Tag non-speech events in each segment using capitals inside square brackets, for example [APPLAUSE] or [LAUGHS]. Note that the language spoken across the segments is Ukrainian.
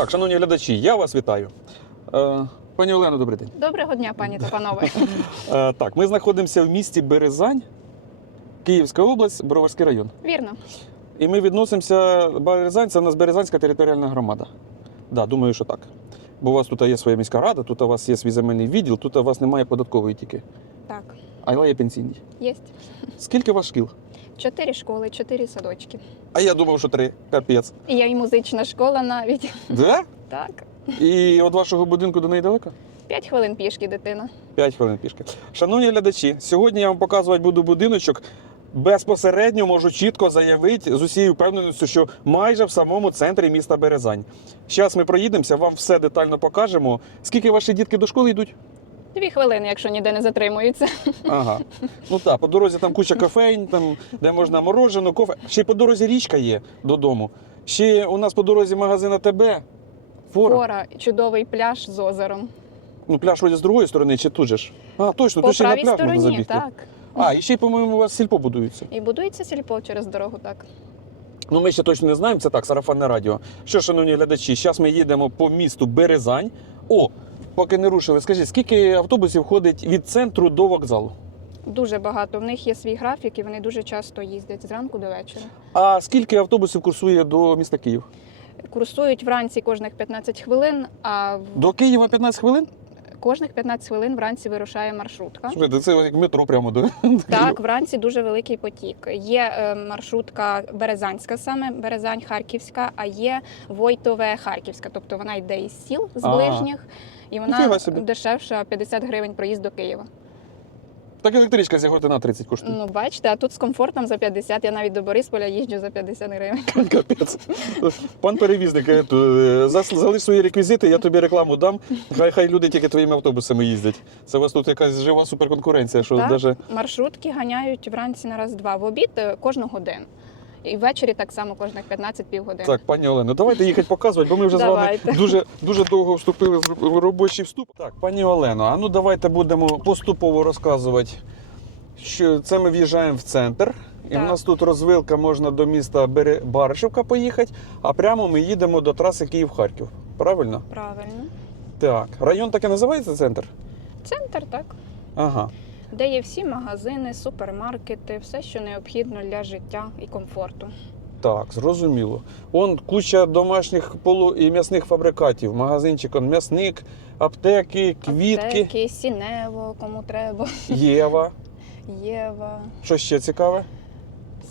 Так, шановні глядачі, я вас вітаю. Е, Пані Олено, добрий день. Доброго дня, пані та панове. [LAUGHS] Е, Так, ми знаходимося в місті Березань, Київська область, Броварський район. Вірно. І ми відносимося Березань, це у нас Березанська територіальна громада. Да, думаю, що так. Бо у вас тут є своя міська рада, тут у вас є свій земельний відділ, тут у вас немає податкової тільки, Так, але є пенсійний. є. Скільки у вас шкіл? Чотири школи, чотири садочки. А я думав, що три. Капець. І я і музична школа навіть. Да? Так. І від вашого будинку до неї далеко? П'ять хвилин пішки дитина. 5 хвилин пішки. Шановні глядачі, сьогодні я вам показувати буду будиночок. Безпосередньо можу чітко заявити з усією впевненістю, що майже в самому центрі міста Березань. Зараз ми проїдемося, вам все детально покажемо. Скільки ваші дітки до школи йдуть? Дві хвилини, якщо ніде не затримуються. Ага. Ну так, по дорозі там куча кафейн, там, де можна морожену, кофе. Ще й по дорозі річка є додому. Ще у нас по дорозі магазин АТБ. Фора. Фора, чудовий пляж з озером. Ну, пляж вроді з другої сторони, чи тут же ж? А, точно, тут ще й на правій пляж можна стороні, забігти. так. А, і ще й, по-моєму, у вас сільпо будується. І будується сільпо через дорогу, так. Ну, ми ще точно не знаємо, це так, сарафанне радіо. Що, шановні глядачі, зараз ми їдемо по місту Березань. О, поки не рушили, скажіть, скільки автобусів ходить від центру до вокзалу? Дуже багато. В них є свій графік, і вони дуже часто їздять зранку до вечора. А скільки автобусів курсує до міста Київ? Курсують вранці кожних 15 хвилин, а в- До Києва 15 хвилин? кожних 15 хвилин вранці вирушає маршрутка. Слухайте, це як метро прямо до Так, вранці дуже великий потік. Є е, маршрутка Березанська, саме Березань Харківська, а є Войтове Харківська. Тобто вона йде із сіл з А. ближніх, і вона собі. дешевша 50 гривень проїзд до Києва. Так електричка з Яготи на 30 коштує. Ну бачите, а тут з комфортом за 50, Я навіть до Борисполя їжджу за 50 гривень. [LAUGHS] Капець. Пан перевізник, е, е, залиш свої реквізити, я тобі рекламу дам. Хай хай люди тільки твоїми автобусами їздять. Це у вас тут якась жива суперконкуренція, що Так. даже Маршрутки ганяють вранці на раз-два. В обід е, кожну годину. І ввечері так само кожних 15 півгодини. Так, пані Олено, давайте їхати показувати, бо ми вже з вами дуже, дуже довго вступили в робочий вступ. Так, пані Олено, а ну давайте будемо поступово розказувати. Що це ми в'їжджаємо в центр, і Так. в нас тут розвилка можна до міста Баришівка поїхати, а прямо ми їдемо до траси Київ-Харків. Правильно? Правильно. Так. Район таке називається центр? Центр, так. Ага. Де є всі магазини, супермаркети, все, що необхідно для життя і комфорту. Так, зрозуміло. Он куча домашніх полу і м'ясних фабрикатів. Магазинчик, он м'ясник, аптеки, квітки, Аптеки, Сінево, кому треба, Єва. Єва, Що ще цікаве?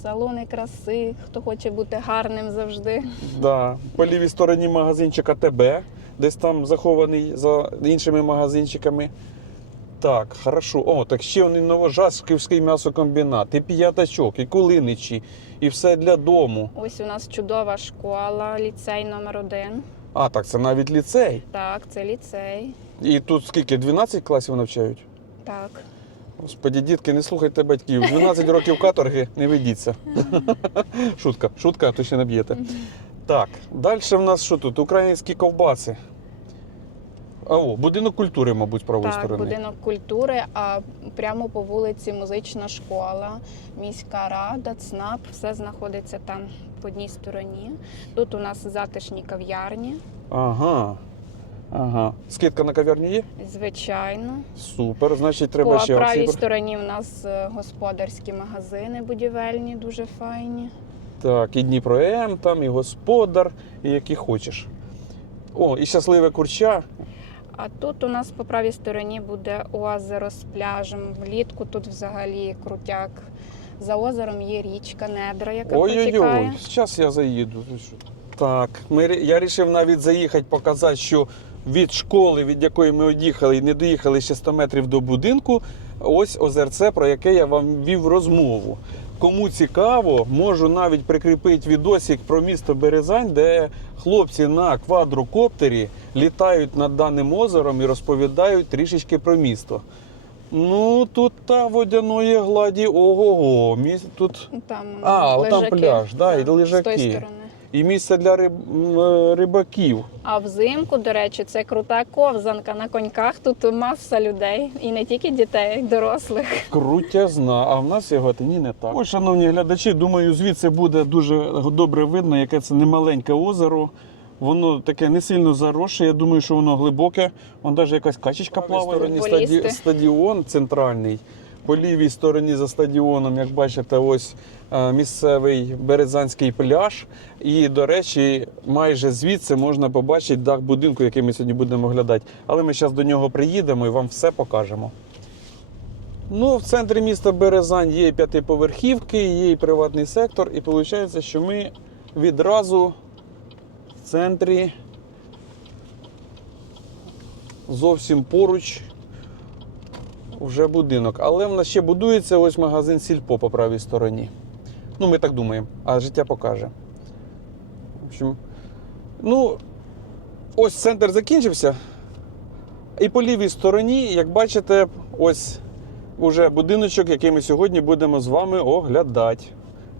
салони краси, хто хоче бути гарним завжди. Да. По лівій стороні магазинчик АТБ, десь там захований за іншими магазинчиками. Так, хорошо. О, так ще он і Новожасківський м'ясокомбінат, і п'ятачок, і кулиничі, і все для дому. Ось у нас чудова школа, ліцей номер один. А, так, це навіть ліцей. Так, це ліцей. І тут скільки? 12 класів навчають? Так. Господі, дітки, не слухайте батьків. 12 років каторги не ведіться. Шутка, шутка, а то ще не б'єте. Так, далі в нас що тут? Українські ковбаси. А, о, будинок культури, мабуть, з правої Так, сторони. будинок культури, а прямо по вулиці музична школа, міська рада, ЦНАП, все знаходиться там по одній стороні. Тут у нас затишні кав'ярні, Ага. Ага. Скидка на кав'ярню є? звичайно. Супер. Значить, треба по ще правій стороні у нас е, господарські магазини будівельні, дуже файні. Так, і Дніпро М, там, і господар, і які хочеш. О, і щасливе курча. А тут у нас по правій стороні буде озеро з пляжем. Влітку тут взагалі крутяк. За озером є річка Недра, яка Ой-ой-ой, зараз я заїду. Так, ми, я вирішив навіть заїхати, показати, що від школи, від якої ми од'їхали і не доїхали ще 100 метрів до будинку, ось озерце, про яке я вам вів розмову. Кому цікаво, можу навіть прикріпити відосик про місто Березань, де хлопці на квадрокоптері літають над даним озером і розповідають трішечки про місто. Ну, тут та водяної гладі, ого-го. міс- Тут Там А, там пляж, да, і З лежаки. тої і місце для риб, е, рибаків. А взимку, до речі, це крута ковзанка на коньках. Тут маса людей, і не тільки дітей, дорослих. Крутязна, а в нас його ні не так. Ось, шановні глядачі, думаю, звідси буде дуже добре видно, яке це немаленьке озеро. Воно таке не сильно заросше, я думаю, що воно глибоке. Вон навіть якась качечка плаває. стороні стаді... стадіон центральний. По лівій стороні за стадіоном, як бачите, ось е, місцевий березанський пляж. І, до речі, майже звідси можна побачити дах будинку, який ми сьогодні будемо оглядати. Але ми зараз до нього приїдемо і вам все покажемо. Ну, в центрі міста Березань є і п'ятиповерхівки, є і приватний сектор, і виходить, що ми відразу центрі зовсім поруч вже будинок. Але в нас ще будується ось магазин Сільпо по правій стороні. Ну, ми так думаємо, а життя покаже. В общем, ну, ось центр закінчився. І по лівій стороні, як бачите, ось уже будиночок, який ми сьогодні будемо з вами оглядати.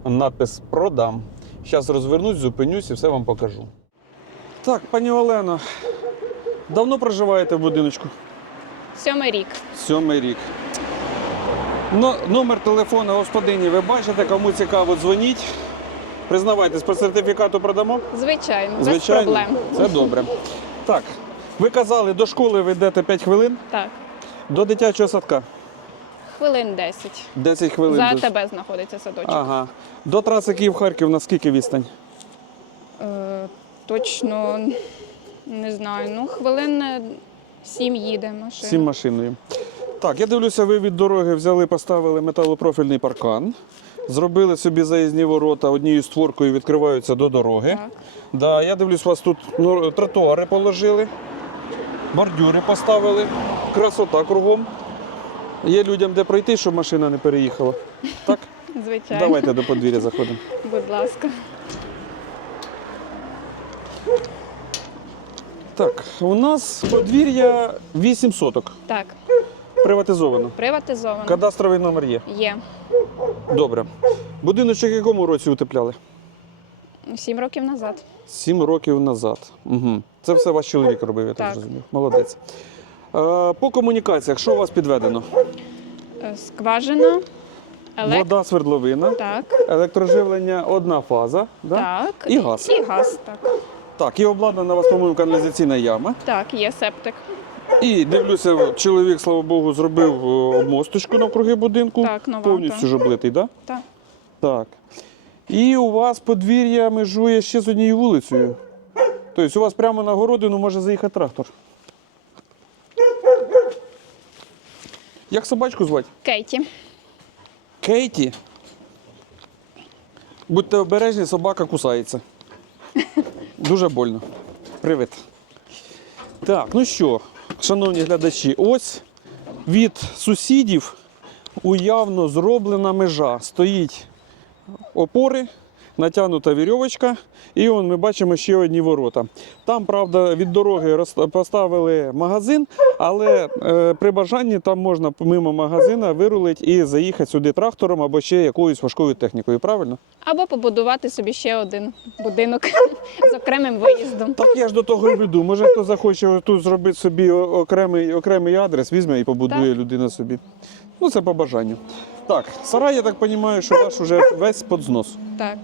Надпис Продам. Зараз розвернусь, зупинюсь і все вам покажу. Так, пані Олено, давно проживаєте в будиночку? Сьомий рік. Сьомий рік. Ну, номер телефону господині ви бачите, кому цікаво, дзвоніть. Признавайтесь, по сертифікату продамо? Звичайно, без проблем. Це добре. Так, ви казали, до школи ви йдете 5 хвилин, Так, до дитячого садка хвилин 10. 10 хвилин. За до- тебе знаходиться садочок. Ага. До траси Київ-Харків на скільки відстань? Е, точно не знаю. Ну, хвилин сім їде машина. Сім машиною. Так, я дивлюся, ви від дороги взяли, поставили металопрофільний паркан. Зробили собі заїзні ворота однією створкою відкриваються до дороги. Так. Да, я дивлюсь, у вас тут ну, тротуари положили, бордюри поставили, красота кругом. Є людям де пройти, щоб машина не переїхала. Так? [LAUGHS] Звичайно. Давайте до подвір'я заходимо. Будь ласка. Так, у нас подвір'я 8 соток. Так, Приватизовано. приватизовано. Кадастровий номер є. Є. Добре. Будиночок в якому році утепляли? Сім років назад. Сім років назад. Угу. Це все ваш чоловік робив, я так, Так. зрозумів. Молодець. Е, по комунікаціях, що у вас підведено? Е, Скважина. Елек... Вода, свердловина, Так, електроживлення, одна фаза. Да? так. І газ. І газ, так. Так, і обладнана у вас, по-моєму, каналізаційна яма. Так, є септик. І дивлюся, чоловік, слава Богу, зробив е, обмосточку навкруги будинку. Так, нова, Повністю ж облитий, так? Так. Так. І у вас подвір'я межує ще з однією вулицею. Тобто у вас прямо на городину може заїхати трактор. Як собачку звати? Кейті. Кейті. Будьте обережні, собака кусається. [LAUGHS] Дуже больно. Привіт. Так, ну що, шановні глядачі, ось від сусідів уявно зроблена межа. Стоїть опори, натягнута вірьовочка, і он ми бачимо ще одні ворота. Там, правда, від дороги поставили магазин, але е, при бажанні там можна мимо магазина вирулити і заїхати сюди трактором або ще якоюсь важкою технікою. Правильно? Або побудувати собі ще один будинок [LAUGHS] з окремим виїздом. Так я ж до того й веду. Може, хто захоче тут зробити собі окремий, окремий адрес, візьме і побудує людина собі. Ну, це по бажанню. Так, сарай, я так розумію, що ваш уже весь під знос. Так.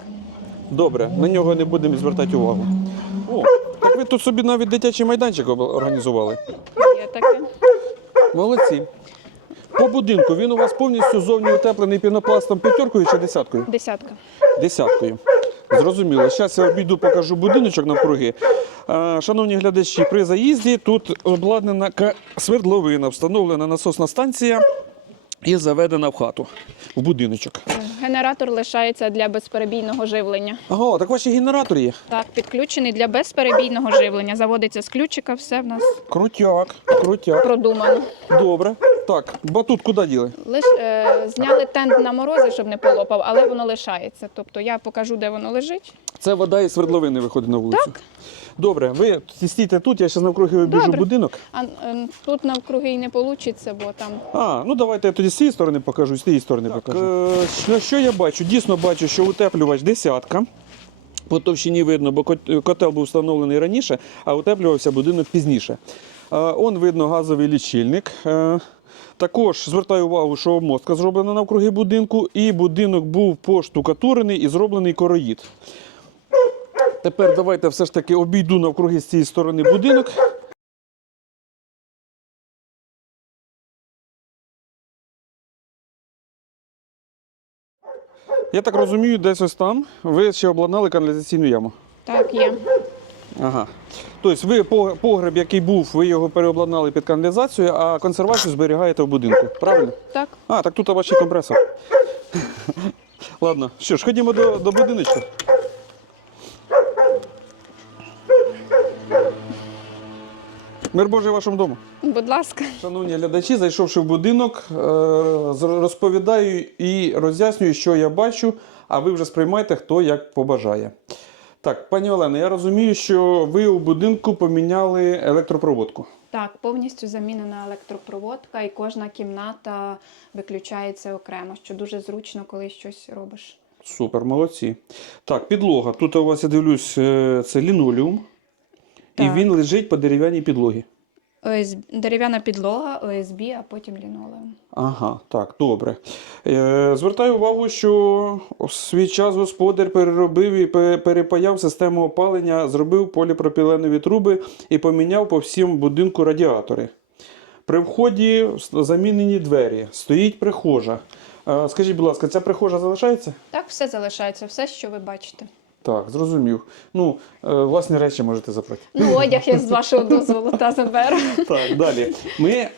Добре, на нього не будемо звертати увагу. О, так ви тут собі навіть дитячий майданчик організували. Є таке. Молодці. По будинку він у вас повністю зовні утеплений пінопластом п'ятеркою чи десяткою? Десятка. Десяткою. Зрозуміло. Зараз я обійду, покажу будиночок навкруги. Шановні глядачі, при заїзді тут обладнана ка- свердловина, встановлена насосна станція і заведена в хату, в будиночок. Генератор лишається для безперебійного живлення. Ага, так ваші генератор є. Так, підключений для безперебійного живлення. Заводиться з ключика, все в нас Крутяк, крутяк. продумано. Добре. Так, батут куди діли? Лиш е, зняли тент на морози, щоб не полопав, але воно лишається. Тобто я покажу, де воно лежить. Це вода із свердловини виходить на вулицю. Так. Добре, ви стійте тут, я зараз навкруги обіжу Добре. будинок. А е, тут навкруги і не вийде, бо там А, ну давайте я тоді з цієї сторони покажу, з тієї сторони покажу. Е, що, що я бачу? Дійсно бачу, що утеплювач десятка. По товщині видно, бо котел був встановлений раніше, а утеплювався будинок пізніше. Е, он видно газовий лічильник. Е, також звертаю увагу, що обмостка зроблена навкруги будинку, і будинок був поштукатурений і зроблений короїд. Тепер давайте все ж таки обійду навкруги з цієї сторони будинок. Я так розумію, десь ось там ви ще обладнали каналізаційну яму. Так, є. Ага. Тобто ви по- погреб, який був, ви його переобладнали під каналізацію, а консервацію зберігаєте в будинку. Правильно? Так. А, так тут ваш компресор. [LAUGHS] Ладно, що ж, ходімо до, до будиночка. Мир Божий вашому дому. Будь ласка. Шановні глядачі, зайшовши в будинок, е, розповідаю і роз'яснюю, що я бачу, а ви вже сприймайте, хто як побажає. Так, пані Олено, я розумію, що ви у будинку поміняли електропроводку. Так, повністю замінена електропроводка, і кожна кімната виключається окремо, що дуже зручно, коли щось робиш. Супер, молодці. Так, підлога. Тут у вас я дивлюсь, е, це лінолеум, і він лежить по дерев'яній підлогі. ОСБ... Дерев'яна підлога, ОСБ, а потім лінолеум. Ага, так, добре. Е, звертаю увагу, що в свій час господар переробив і перепаяв систему опалення, зробив поліпропіленові труби і поміняв по всім будинку радіатори. При вході замінені двері, стоїть прихожа. Е, скажіть, будь ласка, ця прихожа залишається? Так, все залишається, все, що ви бачите. Так, зрозумів. Ну, е, власні речі можете забрати. Ну, одяг я з вашого дозволу та заберу. Так, далі. Ми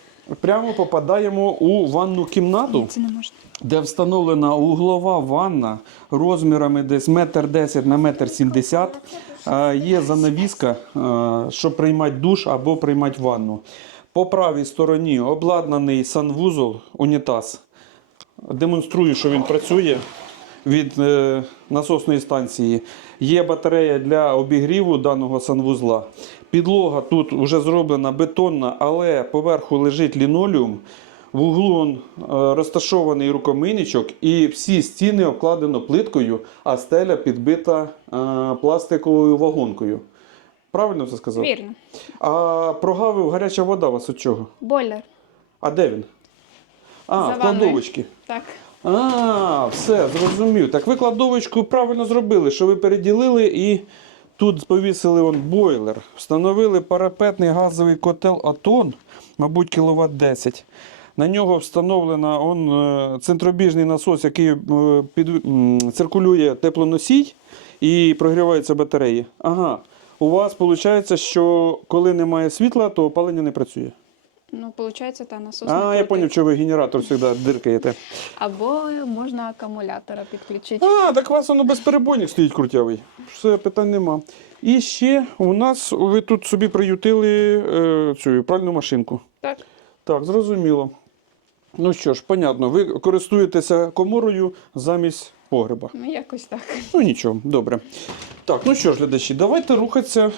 прямо попадаємо у ванну кімнату. Це не можна. де встановлена углова ванна розмірами десь метр десять на метр сімдесят. Е, Є занавіска, е, щоб приймати душ або приймати ванну. По правій стороні обладнаний санвузол, унітаз. Демонструю, що він працює від е, насосної станції. Є батарея для обігріву даного санвузла. Підлога тут вже зроблена бетонна, але поверху лежить лінолеум. В углу е, розташований рукомийничок, і всі стіни обкладено плиткою, а стеля підбита е, пластиковою вагонкою. Правильно це сказав? Вірно. А прогавив гаряча вода вас від чого? Бойлер. А де він? А, в кладовочці. Так. А, все, зрозумів. Так ви кладовочку правильно зробили, що ви переділили і тут повісили он бойлер. Встановили парапетний газовий котел Атон, мабуть, кіловат 10. На нього встановлено он, е, центробіжний насос, який е, під, циркулює теплоносій і прогріваються батареї. Ага. У вас виходить, що коли немає світла, то опалення не працює. Ну, виходить, та насос. А, я зрозумів, що ви генератор завжди диркаєте. Або можна акумулятора підключити. А, так у вас воно безперебойник стоїть крутявий. Все, питань нема. І ще у нас ви тут собі приютили е, цю пральну машинку. Так. Так, зрозуміло. Ну що ж, понятно, ви користуєтеся коморою замість погреба. Ну, якось так. Ну нічого, добре. Так, ну що ж, глядачі, давайте рухатися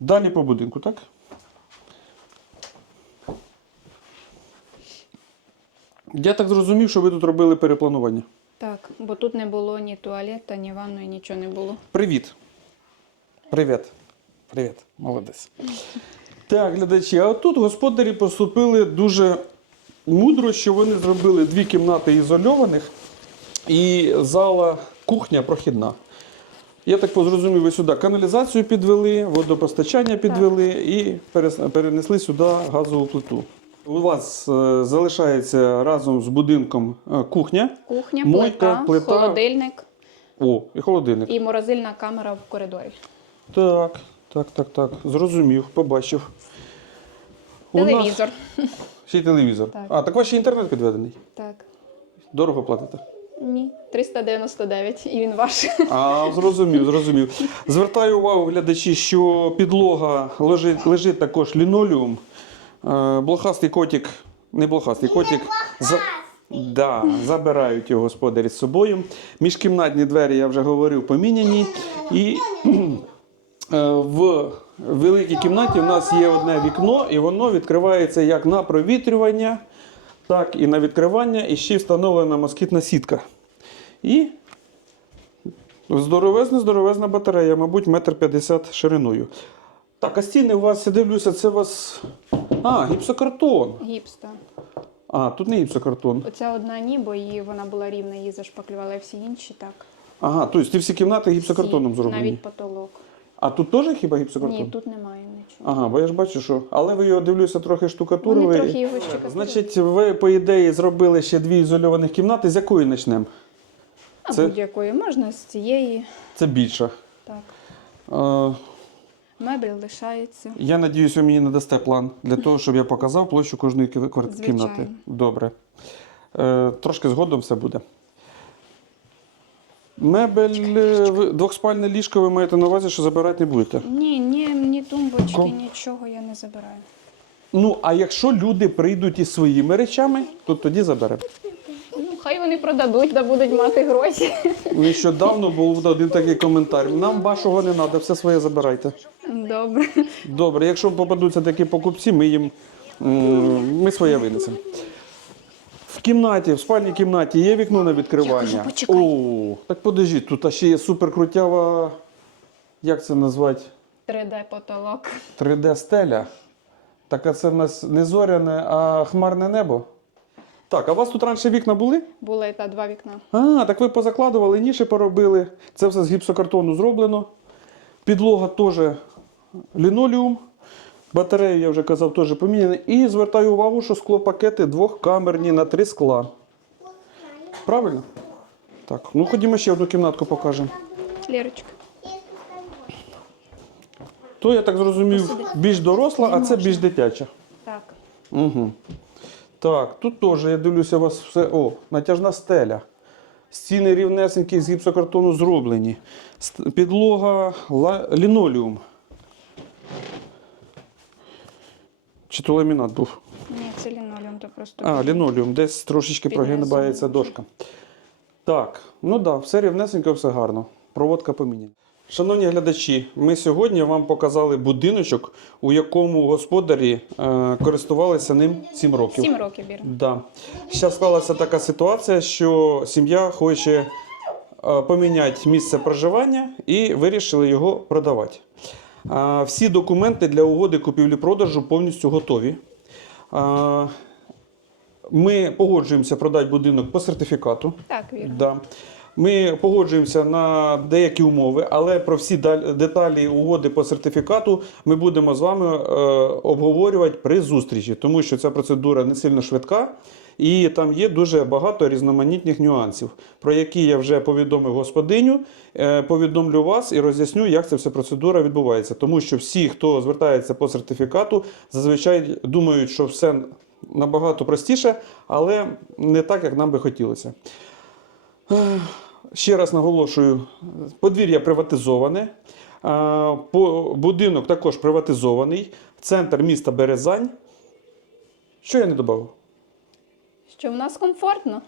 далі по будинку, так? Я так зрозумів, що ви тут робили перепланування. Так, бо тут не було ні туалета, ні ванної, нічого не було. Привіт. Привіт. Привіт. Молодець. Так, глядачі, а тут господарі поступили дуже мудро, що вони зробили дві кімнати ізольованих і зала кухня прохідна. Я так зрозумів, ви сюди каналізацію підвели, водопостачання підвели і перенесли сюди газову плиту. У вас е, залишається разом з будинком е, кухня. Кухня, Мойка, плита, плита. холодильник О, і холодильник. і морозильна камера в коридорі. Так, так, так, так. Зрозумів, побачив. У нас Телевізор. ще й телевізор. Так. А, так ваш ще інтернет підведений. Так. Дорого платите. Ні, 399, і він ваш. А, зрозумів, зрозумів. Звертаю увагу, глядачі, що підлога лежить, лежить також лінолеум. Е, Блохастий котик, не блохастий котик. За... Да, забирають його господарі з собою. Міжкімнатні двері, я вже говорив, поміняні. І е, в великій кімнаті в нас є одне вікно, і воно відкривається як на провітрювання, так і на відкривання, і ще встановлена москітна сітка. І здоровезна, здоровезна батарея, мабуть, метр п'ятдесят шириною. Так, а стіни у вас, я дивлюся, це у вас. А, гіпсокартон. Гіпс, так. А, тут не гіпсокартон. Оця одна ні, бо її вона була рівна, її зашпаклювали, а всі інші так. Ага, тобто ті всі кімнати гіпсокартоном Всі, зроблені. Навіть потолок. А тут теж хіба гіпсокартон? Ні, тут немає нічого. Ага, бо я ж бачу, що. Але ви його дивлюся, трохи штукатурили. Вони трохи його ще Значить, ви, по ідеї, зробили ще дві ізольованих кімнати. З якої почнемо? а це- будь-якої можна з цієї. Це більше. Так. Е, Мебель лишається. я надіюсь, ви мені надасте план для [LAUGHS] того, щоб я показав площу кожної кі- квар- Звичайно. кімнати. Добре. Е, трошки згодом все буде. Мебель, е, двохспальне ліжко ви маєте на увазі, що забирати не будете. Ні, ні, ні тумбочки, Ком- нічого я не забираю. Ну, а якщо люди прийдуть із своїми речами, то тоді заберемо. [LAUGHS] Хай вони продадуть та будуть мати гроші. Нещодавно був один такий коментар. Нам вашого не треба, все своє забирайте. Добре. Добре, якщо попадуться такі покупці, ми їм ми своє винесемо. В кімнаті, в спальній кімнаті є вікно на відкривання. Я кажу. О, так подождіть, тут ще є суперкрутява, як це назвати? 3D потолок. 3D-стеля. Так, а це в нас не зоряне, а хмарне небо. Так, а у вас тут раніше вікна були? Були та два вікна. А, так ви позакладували, ніші поробили. Це все з гіпсокартону зроблено. Підлога теж лінолеум. Батарею, я вже казав, теж поміняні. І звертаю увагу, що склопакети двохкамерні на три скла. Правильно? Так, ну ходімо ще одну кімнатку покажемо. Лірочка. То, я так зрозумів, більш доросла, а це більш дитяча. Так. Угу. Так, тут теж, я дивлюся, у вас все. О, натяжна стеля. Стіни рівнесенькі з гіпсокартону зроблені. Підлога ла... лінолеум. Чи то ламінат був? Ні, це лінолеум, то просто. А, лінолеум, десь трошечки Піднесено. дошка. Так, ну так, да, все рівнесенько, все гарно. Проводка поміняна. Шановні глядачі, ми сьогодні вам показали будиночок, у якому господарі е, користувалися ним 7 років. Сім років бір. Да. Зараз склалася така ситуація, що сім'я хоче е, поміняти місце проживання і вирішили його продавати. Е, Всі документи для угоди купівлі-продажу повністю готові. Е, Ми погоджуємося продати будинок по сертифікату. Так, вірно. Да. Ми погоджуємося на деякі умови, але про всі деталі угоди по сертифікату ми будемо з вами е, обговорювати при зустрічі, тому що ця процедура не сильно швидка. І там є дуже багато різноманітних нюансів, про які я вже повідомив господиню, е, повідомлю вас і роз'ясню, як ця вся процедура відбувається. Тому що всі, хто звертається по сертифікату, зазвичай думають, що все набагато простіше, але не так, як нам би хотілося. Ще раз наголошую, подвір'я приватизоване, будинок також приватизований, центр міста Березань. Що я не додав? Що в нас комфортно.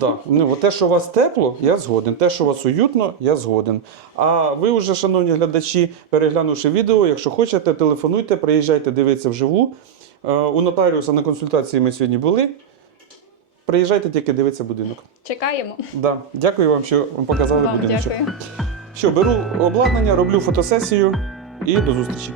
Да. Ну, те, що у вас тепло, я згоден. Те, що у вас уютно, я згоден. А ви вже, шановні глядачі, переглянувши відео, якщо хочете, телефонуйте, приїжджайте дивитися вживу. Е, У нотаріуса на консультації ми сьогодні були. Приїжджайте тільки дивитися будинок. Чекаємо. Да. Дякую вам, що вам показали Вам будиночок. дякую. Що, беру обладнання, роблю фотосесію і до зустрічі.